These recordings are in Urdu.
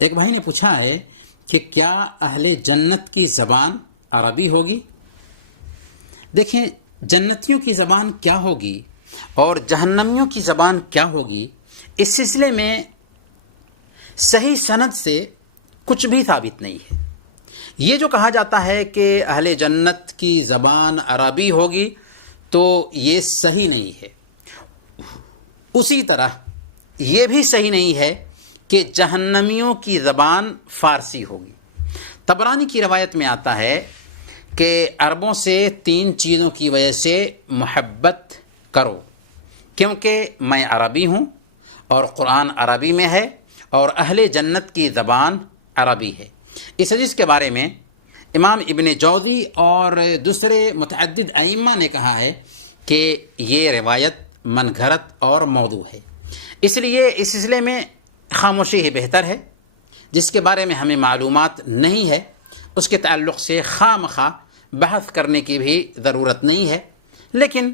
ایک بھائی نے پوچھا ہے کہ کیا اہل جنت کی زبان عربی ہوگی؟ دیکھیں، جنتیوں کی زبان کیا ہوگی اور جہنمیوں کی زبان کیا ہوگی، اس سلسلے میں صحیح سند سے کچھ بھی ثابت نہیں ہے۔ یہ جو کہا جاتا ہے کہ اہل جنت کی زبان عربی ہوگی تو یہ صحیح نہیں ہے۔ اسی طرح یہ بھی صحیح نہیں ہے کہ جہنمیوں کی زبان فارسی ہوگی۔ طبرانی کی روایت میں آتا ہے کہ عربوں سے 3 چیزوں کی وجہ سے محبت کرو، کیونکہ میں عربی ہوں اور قرآن عربی میں ہے اور اہل جنت کی زبان عربی ہے۔ اس حدیث کے بارے میں امام ابن جوزی اور دوسرے متعدد ائمہ نے کہا ہے کہ یہ روایت من گھڑت اور موضوع ہے، اس لیے اس سلسلے میں خاموشی ہی بہتر ہے۔ جس کے بارے میں ہمیں معلومات نہیں ہے اس کے تعلق سے خواہ مخواہ بحث کرنے کی بھی ضرورت نہیں ہے، لیکن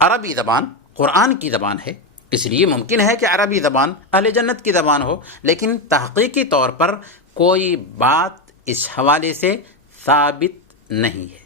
عربی زبان قرآن کی زبان ہے، اس لیے ممکن ہے کہ عربی زبان اہل جنت کی زبان ہو، لیکن تحقیقی طور پر کوئی بات اس حوالے سے ثابت نہیں ہے۔